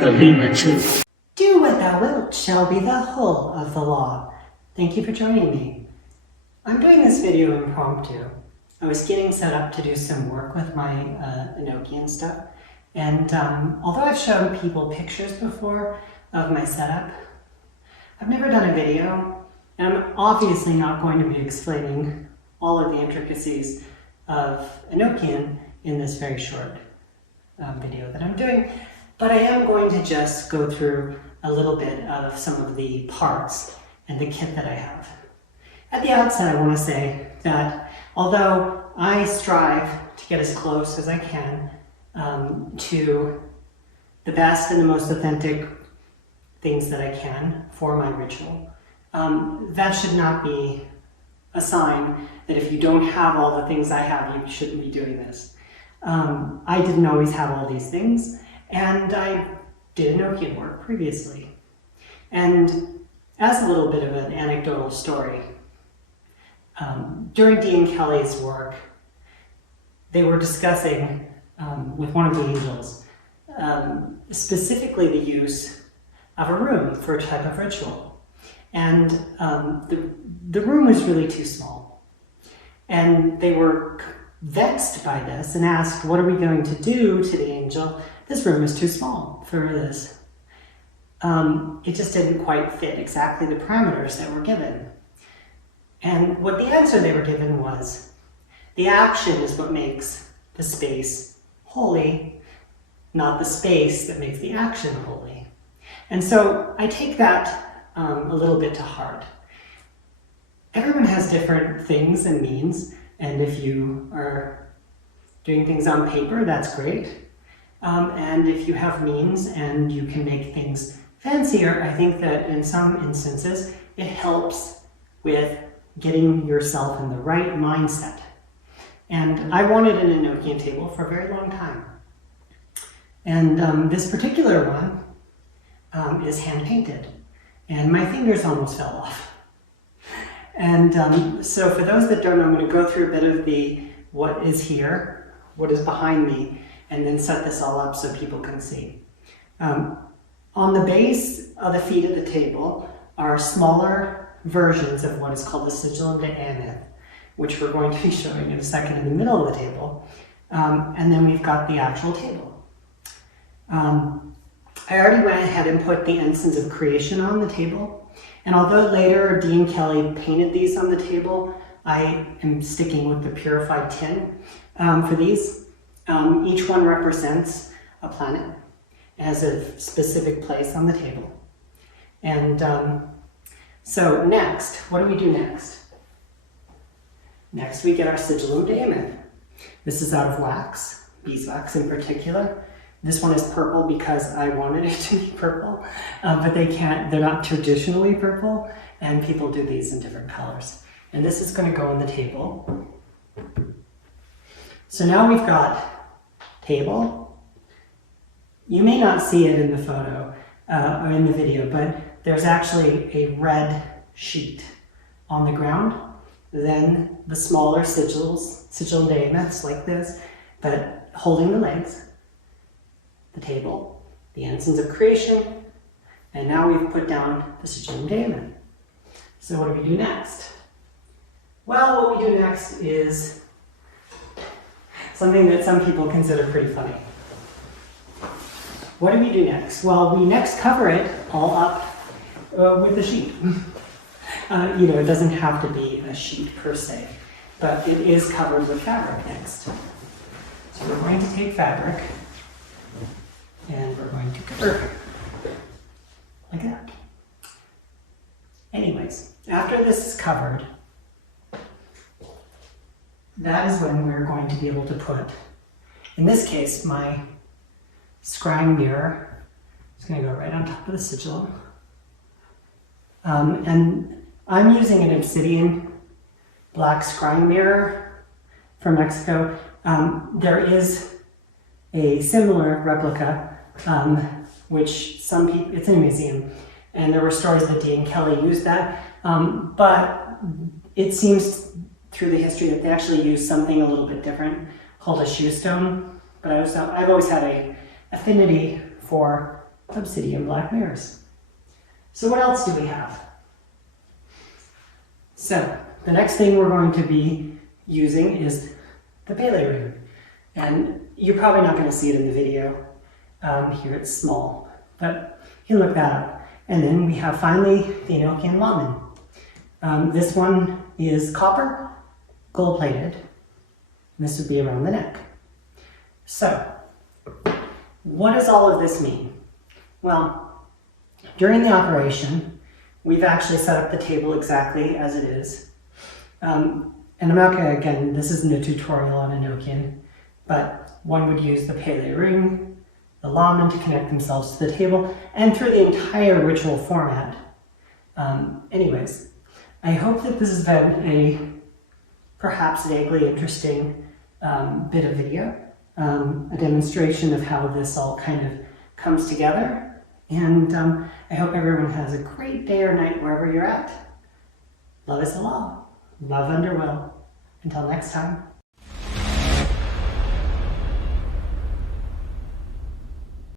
Thelema too. Do what thou wilt shall be the whole of the law. Thank you for joining me. I'm doing this video impromptu. I was getting set up to do some work with my Enochian stuff, and although I've shown people pictures before of my setup, I've never done a video, and I'm obviously not going to be explaining all of the intricacies of Enochian in this very short video that I'm doing, but I am going to just go through a little bit of some of the parts and the kit that I have. At the outset, I want to say that although I strive to get as close as I can to the best and the most authentic things that I can for my ritual, that should not be a sign that if you don't have all the things I have, you shouldn't be doing this. I didn't always have all these things, and I did Enochian work previously. And as a little bit of an anecdotal story, during Dean Kelly's work, they were discussing with one of the angels specifically the use of a room for a type of ritual. And the room was really too small. And they were vexed by this and asked, what are we going to do to the angel? This room is too small for this. It just didn't quite fit exactly the parameters that were given. And what the answer they were given was, the action is what makes the space holy, not the space that makes the action holy. And so I take that a little bit to heart. Everyone has different things and means, and if you are doing things on paper, that's great. And if you have means and you can make things fancier, I think that in some instances it helps with getting yourself in the right mindset. And I wanted an Enochian table for a very long time. And this particular one is hand painted, and my fingers almost fell off. And so for those that don't know, I'm going to go through a bit of the what is here, what is behind me, and then set this all up so people can see. On the base of the feet of the table are smaller versions of what is called the sigil of the Enochian, which we're going to be showing in a second in the middle of the table. And then we've got the actual table. I already went ahead and put the ensigns of creation on the table. And although later Dean Kelly painted these on the table, I am sticking with the purified tin for these. Each one represents a planet. It has a specific place on the table. And so next, what do we do next? Next we get our sigillum de Enochian. This is out of wax, beeswax in particular. This one is purple because I wanted it to be purple, but they're not traditionally purple, and people do these in different colors. And this is going to go on the table. So now we've got table. You may not see it in the photo or in the video, but there's actually a red sheet on the ground. Then the smaller sigils, sigil de Enochian, like this, but holding the legs. The table, the ensigns of creation, and now we've put down the sigillum de Enochian. So what do we do next? Well, what we do next is something that some people consider pretty funny. What do we do next? Well, we next cover it all up with a sheet. It doesn't have to be a sheet per se, but it is covered with fabric next. So we're going to take fabric, and we're going to cover like that. Anyways, after this is covered, that is when we're going to be able to put, in this case, my scrying mirror is going to go right on top of the sigil. And I'm using an obsidian black scrying mirror from Mexico. There is a similar replica which some people, it's in a museum, and there were stories that Dean Kelly used that, but it seems through the history that they actually used something a little bit different called a shoe stone, but I've always had a affinity for obsidian black mirrors. So what else do we have? So the next thing we're going to be using is the Pele ring. And you're probably not going to see it in the video. Here it's small, but you can look that up. And then we have finally the Enochian Lamen. This one is copper, gold plated, and this would be around the neck. So, what does all of this mean? Well, during the operation, we've actually set up the table exactly as it is. And I'm not going to, again, this isn't a tutorial on Enochian, but one would use the Pele ring, the Lamen to connect themselves to the table, and through the entire ritual format. Anyways, I hope that this has been a perhaps vaguely interesting bit of video, a demonstration of how this all kind of comes together, and I hope everyone has a great day or night wherever you're at. Love is the law. Love under will. Until next time.